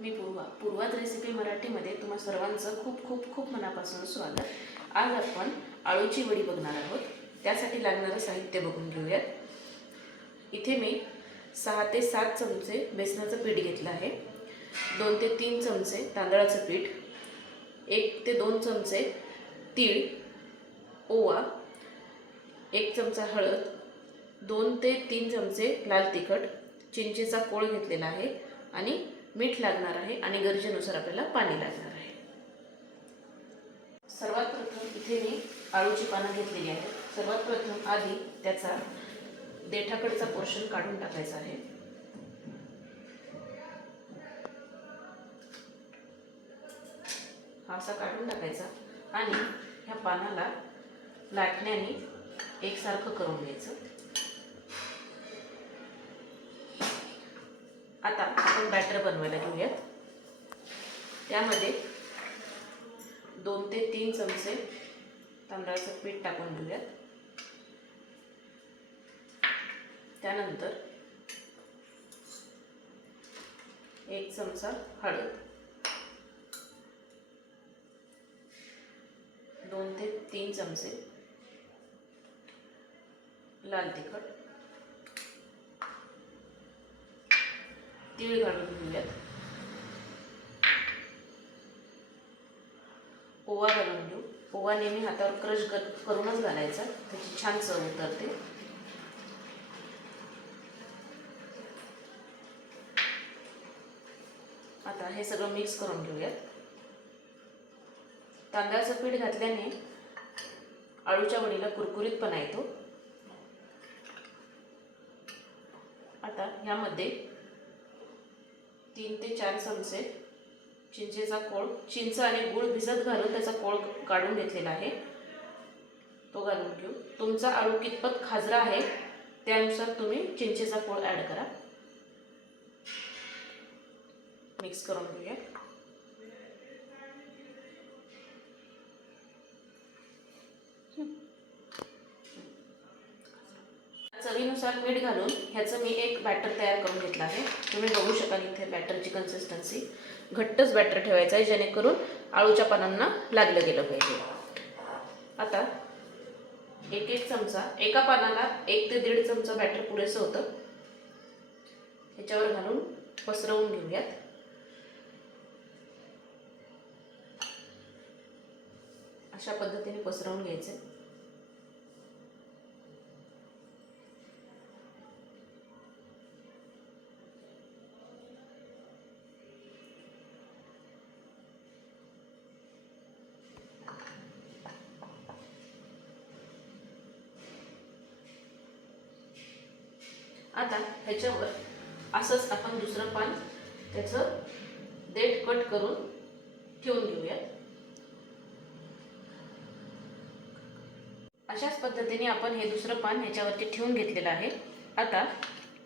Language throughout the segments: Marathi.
मी पूर्वा पूर्वात रेसिपी मराठीमध्ये तुम्हा सर्वांचं खूप खूप खूप मनापासून स्वागत. आज आपण आळूची वडी बघणार आहोत. त्यासाठी लागणारं साहित्य बघून घेऊयात. इथे मी सहा ते सात चमचे बेसनाचं पीठ घेतलं आहे. दोन ते तीन चमचे तांदळाचं पीठ. एक ते दोन चमचे तीळ ओवा एक चमचा हळद दोन ते तीन चमचे लाल तिखट चिंचेचा कोळ घेतलेला आहे आणि मीठ लागणार आहे आणि गरजेनुसार आपल्याला पाणी लागणार आहे. सर्वात प्रथम इथे मी आळूची पानं घेतलेली आहेत. सर्वात प्रथम आधी त्याचा देठाकडचा पोर्शन काढून टाकायचा आहे. हा असा काढून टाकायचा आणि ह्या पानाला लाटण्याने एकसारखं करून घ्यायचं. आपण बॅटर बनवायला घेऊयात. त्यामध्ये दोन ते तीन चमचे तांदळाचं पीठ टाकून घेऊयात. त्यानंतर एक चमचा हळद. दोन ते तीन चमचे लाल तिखट. तीळ घालून घेऊयात ओवा घालून घेऊ ओवा नेहमी हातावर क्रश करूनच घालायचा. त्याची छान चव उतरते. आता हे सगळं मिक्स करून घेऊयात. तांदळाचं पीठ घातल्याने आळूच्या वडीला कुरकुरीतपणा येतो. आता ह्यामध्ये तीन ते चार चमचे चिंचेचा कोळ चिंच आणि गूळ भिजत घालून त्याचा कोळ काढून घेतलेला आहे. तो घालून घेऊ. तुमचा आळू कितपत खाजरा आहे त्यानुसार तुम्ही चिंचेचा कोळ ॲड करा. मिक्स करून घेऊया. चवीनुसार मीठ घालून ह्याचं मी एक बॅटर तयार करून घेतलं आहे. तुम्ही बघू शकाल इथे बॅटरची कन्सिस्टन्सी घट्टच बॅटर ठेवायचं आहे जेणेकरून आळूच्या पानांना लागलं गेलं पाहिजे. आता एक एक चमचा एका पानाला एक ते दीड चमचा बॅटर पुरेसं होतं. ह्याच्यावर घालून पसरवून घेऊयात. अशा पद्धतीने पसरवून घ्यायचे आता ह्याच्यावर असंच आपण दुसरं पान त्याचं देठ कट करून ठेवून घेऊयात अशाच पद्धतीने आपण हे दुसरं पान ह्याच्यावरती ठेवून घेतलेलं आहे. आता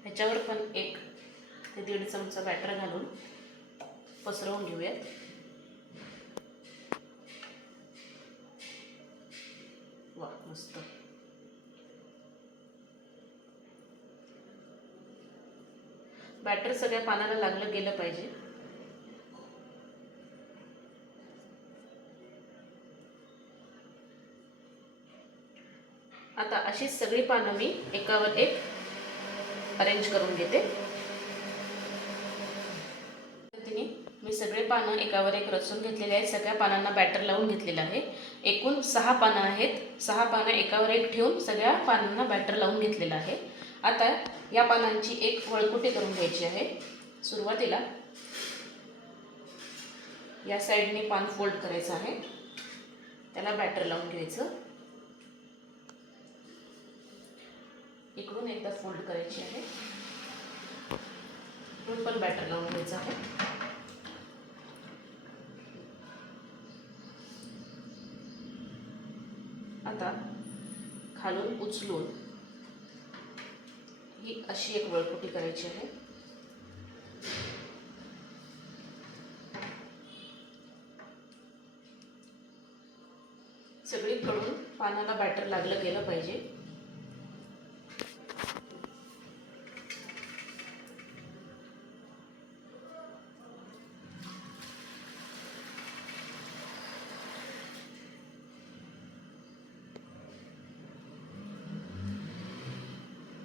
ह्याच्यावर पण एक ते दीड चमचा बॅटर घालून पसरवून घेऊयात वा मस्त. बॅटर सगळ्या पानाला लागलं गेलं पाहिजे. आता अशी सगळी पानं मी एकावर एक अरेंज करून घेते. पद्धतीने मी सगळे पानं एकावर एक रचून घेतलेले आहेत. सगळ्या पानांना बॅटर लावून घेतलेलं आहे. एकूण सहा पानं आहेत. सहा पानं एकावर एक ठेवून सगळ्या पानांना बॅटर लावून घेतलेलं आहे. आता या पानांची एक वळकुटी करून घ्यायची आहे? सुरुवातीला या साईडने पान फोल्ड करायचं आहे. त्याला बॅटर लावून घ्यायचं. इकडून एकदा फोल्ड करायची आहे. इकडून पण बॅटर लावून घ्यायचं आहे. आता खालून उचलून ही अशी एक वळकुटी करायची आहे. सगळीकडून पानाला बॅटर लागलं गेलं पाहिजे.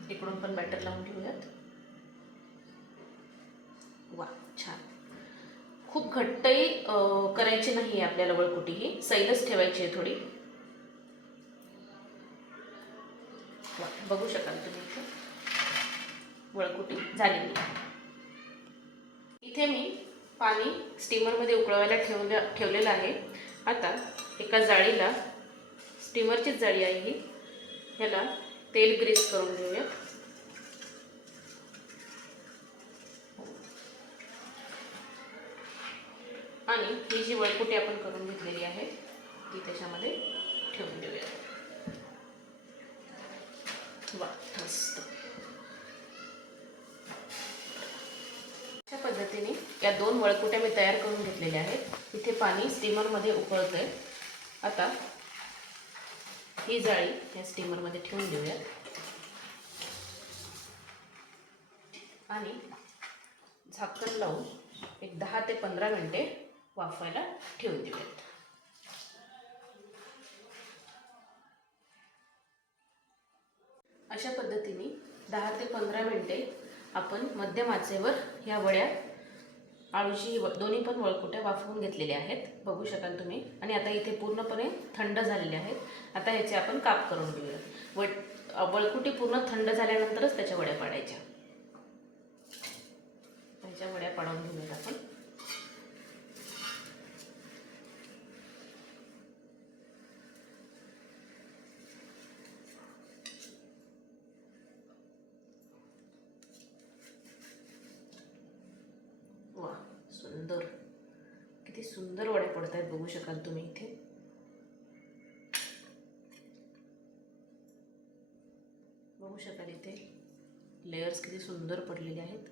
इकडून पण बॅटर लावून घेऊयात. वा छान. खूप घट्टही करायची नाही आहे आपल्याला वळकुटी ही. सैलच ठेवायची आहे थोडी. वा बघू शकाल तुम्ही वळकुटी झालेली इथे मी पाणी स्टीमरमध्ये उकळवायला ठेवलं ठेवलेलं आहे. आता एका जाळीला स्टीमरचीच जाळी आहे ही. ह्याला तेल ग्रीस करून घेऊया. आणि ही जी वळकुटी आपण करून घेतलेली आहे ती त्याच्यामध्ये ठेवून देऊया वा मस्त. अशा पद्धतीने या दोन वळकुट्या मी तयार करून घेतलेल्या आहेत. इथे पाणी स्टीमरमध्ये उकळतंय. आता ही जाळी या स्टीमरमध्ये ठेवून देऊयात. आणि झाकण लावून एक दहा ते पंधरा मिनटे वाफवायला ठेवून देऊयात. अशा पद्धतीने दहा ते पंधरा मिनटे आपण मध्यम आचेवर ह्या वड्या आळूची ही व- दोन्ही पण वळकुट्या वाफवून घेतलेल्या आहेत. बघू शकाल तुम्ही. आणि आता इथे पूर्णपणे थंड झालेले आहेत. आता ह्याचे आपण काप करून घेऊया. वड वळकुटी पूर्ण थंड झाल्यानंतरच त्याच्या वड्या पाडायच्या. ह्याच्या वड्या पाडून घेऊयात आपण वा सुंदर. किती सुंदर वड्या पडत आहेत बघू शकाल तुम्ही इथे. बघू शकाल इथे. लेयर्स किती सुंदर पडलेले आहेत.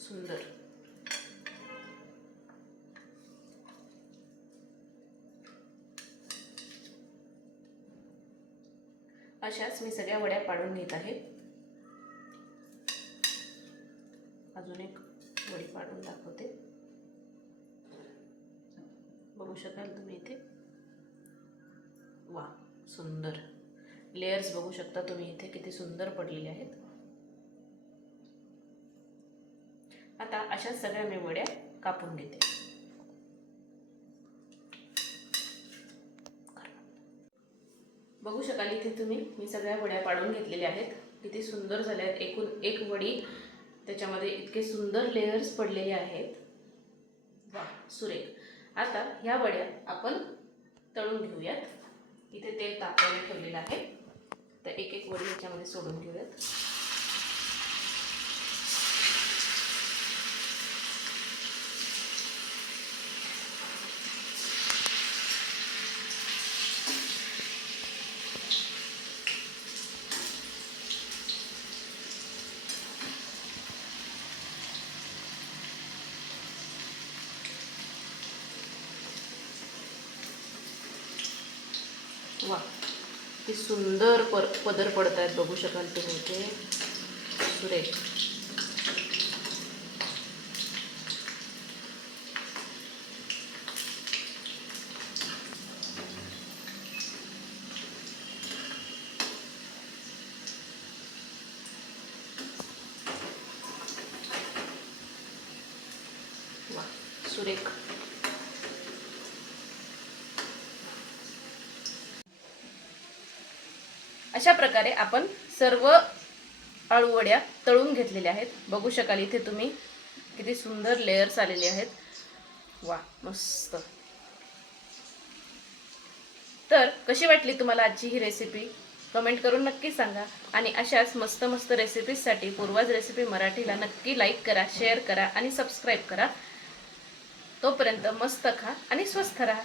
सुंदर. अशाच मी सगळ्या वड्या पाडून घेत आहे. बघू शकाल तुम्ही इथे. वा सुंदर. लेयर्स बघू शकता तुम्ही इथे किती सुंदर पडलेले आहेत. आता अशा सगळ्या मी वड्या कापून घेते. बघू शकाल इथे तुम्ही मी सगळ्या वड्या पाडून घेतलेल्या आहेत. किती सुंदर झाल्या आहेत. एकूण एक वडी त्याच्यामध्ये इतके सुंदर लेयर्स पडलेले आहेत. वा सुरेख. आता ह्या वड्या आपण तळून घेऊयात. इथे तेल तापवायला ठेवलेलं आहे. तर एक एक वडी ह्याच्यामध्ये सोडून घेऊयात. वा. किती सुंदर पर पदर पडत आहेत बघू शकाल तुम्ही ते. सुरेख वा सुरेख. अशा प्रकारे आपण सर्व आळूवड्या तळून घेतलेल्या आहेत. बघू शकाल इथे तुम्ही किती सुंदर लेयर्स आलेले आहेत. वा मस्त. तर कशी वाटली तुम्हाला आजची ही रेसिपी कमेंट करून नक्की सांगा. आणि अशाच मस्त मस्त रेसिपीजसाठी पूर्वाज रेसिपी मराठीला नक्की लाईक करा शेअर करा आणि सबस्क्राईब करा. तोपर्यंत मस्त खा आणि स्वस्थ राहा.